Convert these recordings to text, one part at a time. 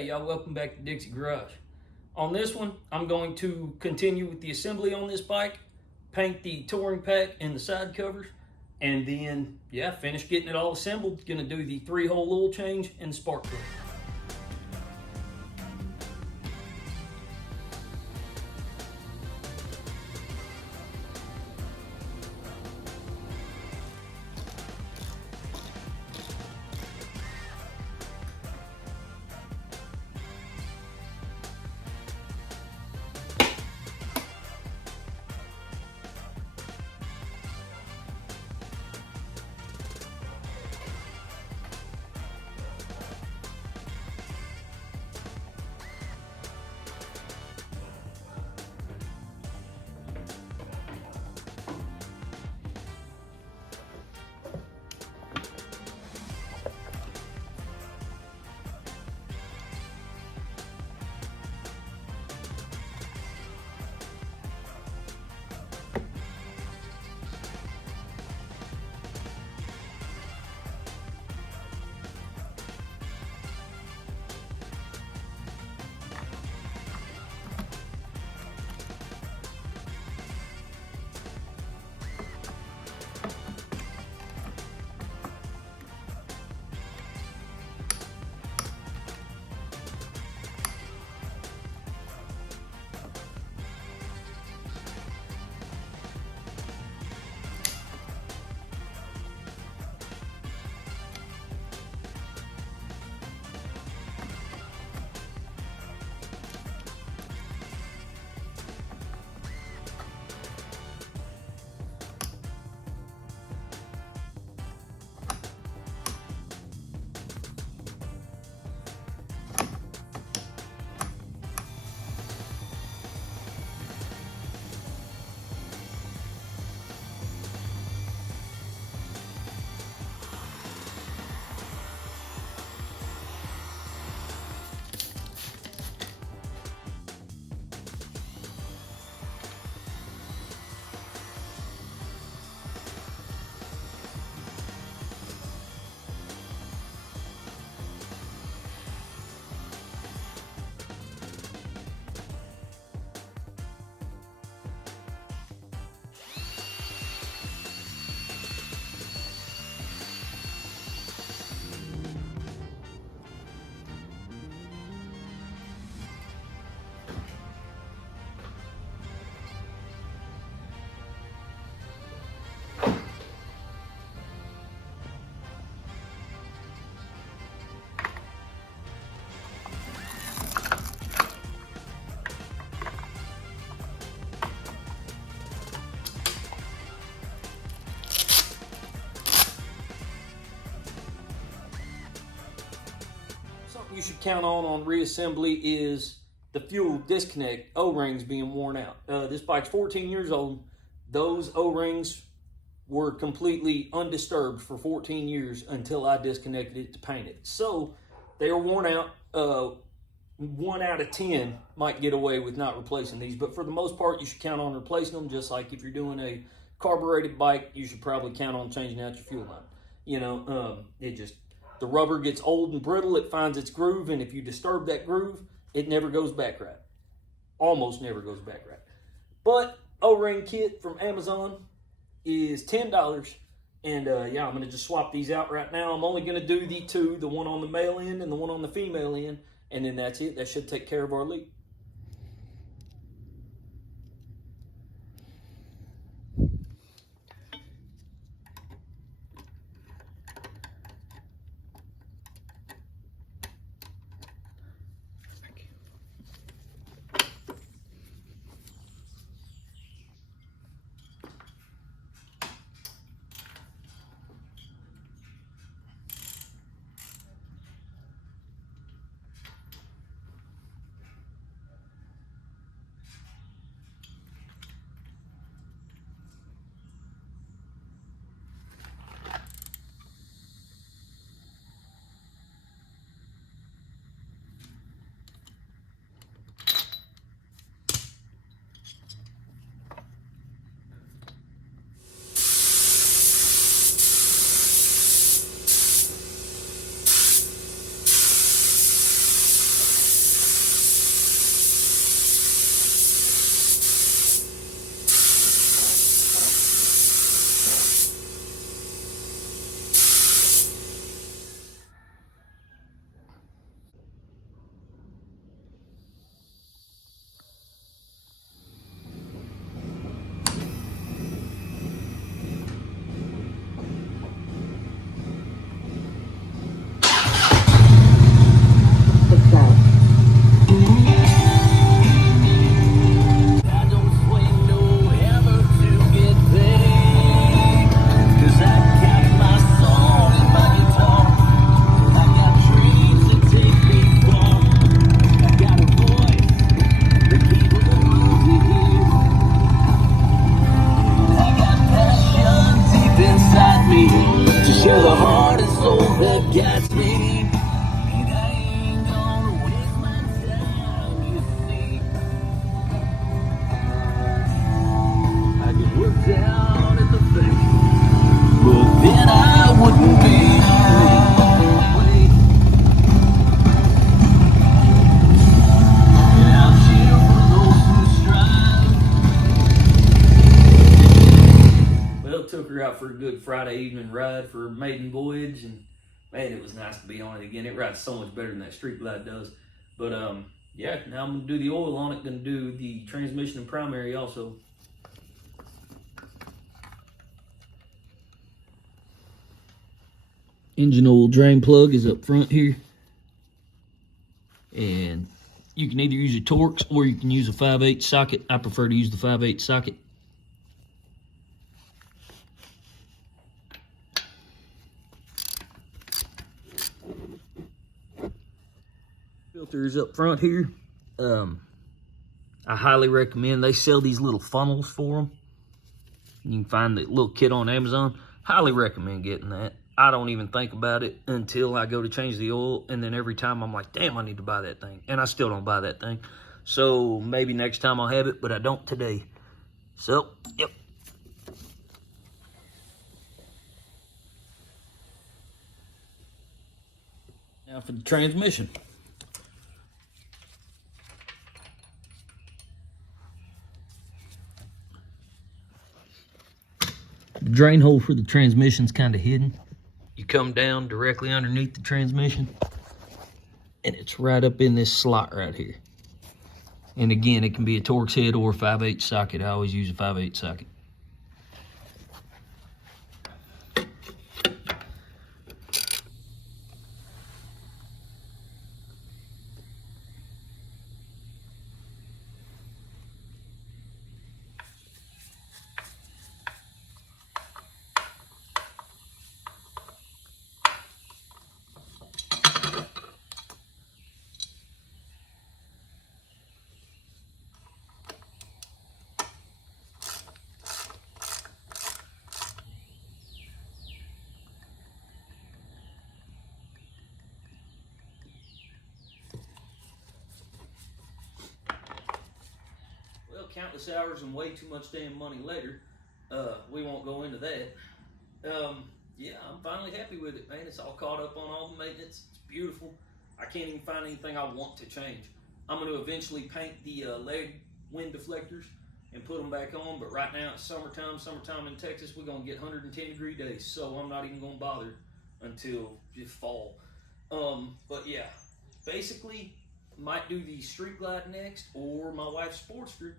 Hey y'all, welcome back to Dixie Garage. On this one, I'm going to continue with the assembly on this bike, paint the touring pack and the side covers, and then, finish getting it all assembled. Gonna do the 3-hole oil change and the spark plug. Something you should count on reassembly is the fuel disconnect O-rings being worn out. This bike's 14 years old. Those O-rings were completely undisturbed for 14 years until I disconnected it to paint it. So they are worn out. 1 out of 10 might get away with not replacing these, but for the most part, you should count on replacing them. Just like if you're doing a carbureted bike, you should probably count on changing out your fuel line. The rubber gets old and brittle, it finds its groove, and if you disturb that groove, it never goes back right. Almost never goes back right. But O-ring kit from Amazon is $10, and I'm going to just swap these out right now. I'm only going to do the two, the one on the male end and the one on the female end, and then that's it. That should take care of our leak. You're the heart and soul that guides me. And I ain't gonna waste my time, you see. I get worked out in the face, but then I wouldn't be free. And I'll cheer for those who strive. Well, took her out for a good Friday evening ride for a maiden voyage, and man, it was nice to be on it again. It rides so much better than that Street Glide does. But yeah, now I'm gonna do the oil on it. Gonna do the transmission and primary also. Engine oil drain plug is up front here, and you can either use a Torx or you can use a 5/8 socket. I prefer to use the 5/8 socket. Filters up front here. I highly recommend. They sell these little funnels for them. You can find the little kit on Amazon. Highly recommend getting that. I don't even think about it until I go to change the oil, and then every time I'm like, damn, I need to buy that thing, and I still don't buy that thing. So maybe next time I'll have it, but I don't today. So, yep. Now for the transmission. The drain hole for the transmission's kind of hidden. You come down directly underneath the transmission, and it's right up in this slot right here. And again, it can be a Torx head or a 5/8 socket. I always use a 5/8 socket. Countless hours and way too much damn money later. We won't go into that. Yeah, I'm finally happy with it, man. It's all caught up on all the maintenance. It's beautiful. I can't even find anything I want to change. I'm going to eventually paint the leg wind deflectors and put them back on, but right now it's summertime. Summertime in Texas, we're going to get 110-degree days, so I'm not even going to bother until just fall. But yeah, basically, might do the Street Glide next or my wife's Sportster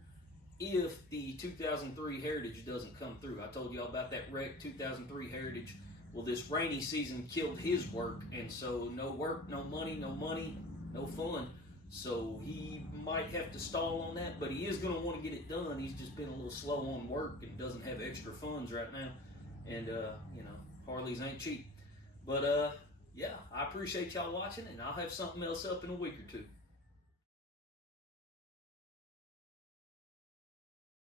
if the 2003 Heritage doesn't come through. I told y'all about that wreck 2003 Heritage. Well, this rainy season killed his work, and so no work, no money, no fun. So he might have to stall on that, but he is going to want to get it done. He's just been a little slow on work and doesn't have extra funds right now. And, you know, Harleys ain't cheap. But, yeah, I appreciate y'all watching, and I'll have something else up in a week or two.